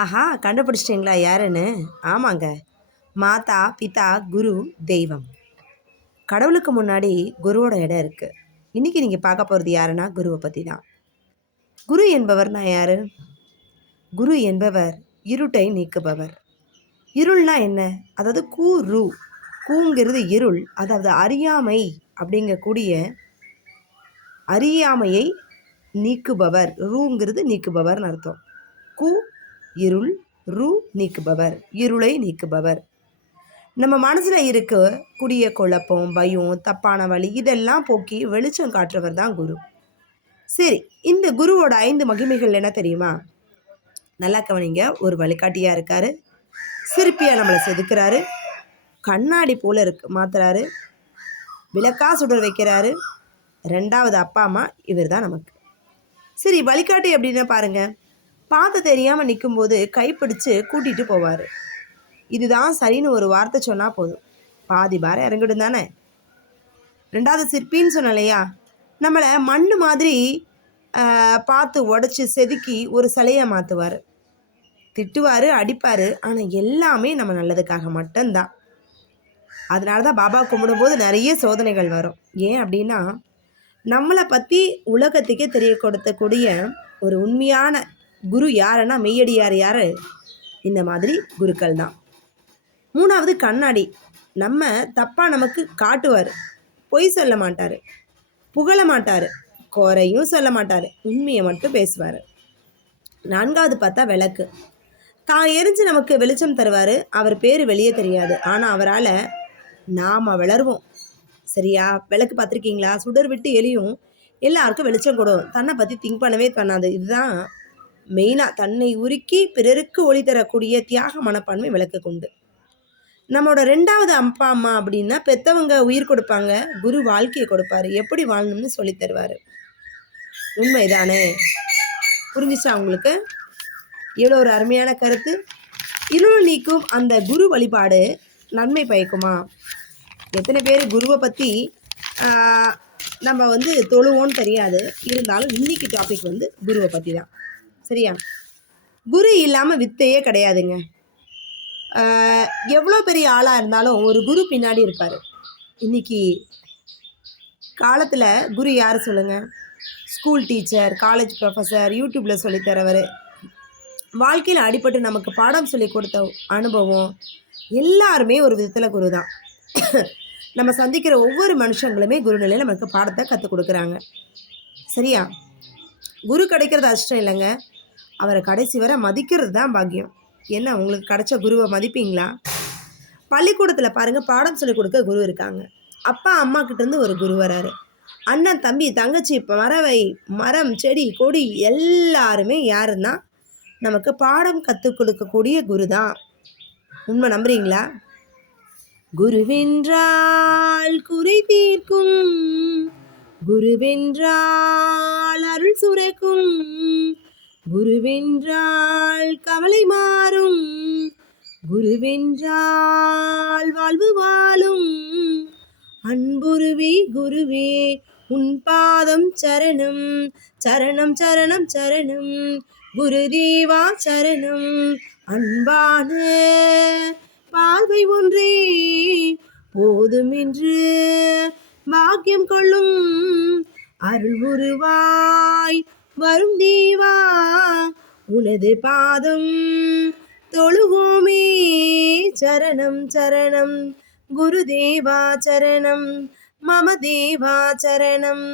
ஆஹா, கண்டுபிடிச்சிட்டிங்களா யாருன்னு? ஆமாங்க. மாதா, பிதா, குரு, தெய்வம். கடவுளுக்கு முன்னாடி குருவோட இடம் இருக்குது. இன்றைக்கி நீங்கள் பார்க்க போகிறது யாருன்னா குருவை பற்றி தான். குரு என்பவர்னா யார்? குரு என்பவர் இருட்டை நீக்குபவர். இருள்னா என்ன? அதாவது கூங்கிறது இருள், அதாவது அறியாமை அப்படிங்கக்கூடிய அறியாமையை நீக்குபவர். ரூங்கிறது நீக்குபவர்னு அர்த்தம். கு இருள், ரு நீக்குபவர், இருளை நீக்குபவர். நம்ம மனசில் இருக்கக்கூடிய குழப்பம், பயம், தப்பான வழி இதெல்லாம் போக்கி வெளிச்சம் காட்டுறவர் தான் குரு. சரி, இந்த குருவோட 5 மகிமைகள் என்ன தெரியுமா? நல்லா கவனிங்க. ஒரு வழிகாட்டியாக இருக்கார், சிற்பியாக நம்மளை செதுக்கிறாரு, கண்ணாடி போல மாத்துறாரு, விளக்கா சுடர் வைக்கிறாரு, 2வது அப்பா அம்மா இவர் தான் நமக்கு. சரி, வழிகாட்டி அப்படின்னா பாருங்கள், பார்த்து தெரியாமல் நிற்கும்போது கைப்பிடிச்சு கூட்டிகிட்டு போவார். இதுதான் சரின்னு ஒரு வார்த்தை சொன்னால் போதும், பாதி பாரம் இறங்கிடும் தானே. 2வது சிற்பின்னு சொன்ன இல்லையா, நம்மளை மண் மாதிரி பார்த்து உடச்சி செதுக்கி ஒரு சிலையை மாற்றுவார். திட்டுவார், அடிப்பார், ஆனால் எல்லாமே நம்ம நல்லதுக்காக மட்டும்தான். அதனால தான் பாபா கும்பிடும்போது நிறைய சோதனைகள் வரும். ஏன் அப்படின்னா, நம்மளை பற்றி உலகத்துக்கே தெரியப்படுத்தக்கூடிய ஒரு உண்மையான குரு யாருன்னா மெய்யடியார் யார்? இந்த மாதிரி குருக்கள் தான். 3வது கண்ணாடி. நம்ம தப்பாக நமக்கு காட்டுவார், பொய் சொல்ல மாட்டார், புகழ மாட்டார், குறையும் சொல்ல மாட்டார், உண்மையை மட்டும் பேசுவார். 4வது பார்த்தா விளக்கு. தான் எரிஞ்சு நமக்கு வெளிச்சம் தருவார். அவர் பேர் வெளியே தெரியாது, ஆனால் அவரால் நாம் வளருவோம். சரியா? விளக்கு பார்த்துருக்கீங்களா? சுடர் விட்டு எரியும், எல்லாருக்கும் வெளிச்சம் கொடுக்கும், தன்னை பற்றி திங்க் பண்ணவே பண்ணாது. இதுதான் மெயினாக தன்னை உருக்கி பிறருக்கு ஒளி தரக்கூடிய தியாக மனப்பான்மை விளக்குக்கு உண்டு. நம்மளோட 2வது அப்பா அம்மா அப்படின்னா பெற்றவங்க உயிர் கொடுப்பாங்க, குரு வாழ்க்கையை கொடுப்பாரு, எப்படி வாழணும்னு சொல்லி தருவார். உண்மைதானே? புரிஞ்சிச்சா உங்களுக்கு? எவ்வளோ ஒரு அருமையான கருத்து. இருள் நீக்கும் அந்த குரு வழிபாடு நன்மை பயக்குமா? எத்தனை பேர் குருவை பற்றி நம்ம தொழுவோன்னு தெரியாது. இருந்தாலும் இன்னைக்கு டாபிக் குருவை பற்றி தான். சரியா? குரு இல்லாமல் வித்தையே கிடையாதுங்க. எவ்வளோ பெரிய ஆளாக இருந்தாலும் ஒரு குரு பின்னாடி இருப்பார். இன்றைக்கி காலத்தில் குரு யார் சொல்லுங்கள்? ஸ்கூல் டீச்சர், காலேஜ் ப்ரொஃபஸர், யூடியூப்பில் சொல்லித்தரவர், வாழ்க்கையில் அடிபட்டு நமக்கு பாடம் சொல்லி கொடுத்த அனுபவம், எல்லாருமே ஒரு விதத்தில் குரு தான். நம்ம சந்திக்கிற ஒவ்வொரு மனுஷங்களுமே குருநிலையில் நமக்கு பாடத்தை கற்றுக் கொடுக்குறாங்க. சரியா? குரு கிடைக்கிறது அஷ்டம் இல்லைங்க, அவரை கடைசி வரை மதிக்கிறது தான் பாக்கியம். என்ன, உங்களுக்கு கிடைச்ச குருவை மதிப்பீங்களா? பள்ளிக்கூடத்தில் பாருங்கள், பாடம் சொல்லிக் கொடுக்க குரு இருக்காங்க. அப்பா அம்மா கிட்டேருந்து ஒரு குரு வராரு. அண்ணன், தம்பி, தங்கச்சி, பறவை, மரம், செடி, கொடி எல்லாருமே யாருன்னா நமக்கு பாடம் கற்றுக் கொடுக்கக்கூடிய குரு தான். உண்மை நம்புறீங்களா? குருவென்றால் குறை தீர்க்கும், குருவென்றால் அருள் சுரக்கும், குருவென்றால் கவலை மாறும், குருவென்றால் வாழ்வு வாழும். அன்புருவே குருவே உன் பாதம் சரணம், சரணம் சரணம் சரணம், குருதேவா சரணம். அன்பான பார்வை ஒன்றே போதும் என்று பாக்கியம் கொள்ளும், அருள் உருவாய் வரும் தேவா உனது பாதம் தொழுவோமே. சரணம் சரணம் குருதேவா சரணம், மம தேவா சரணம்.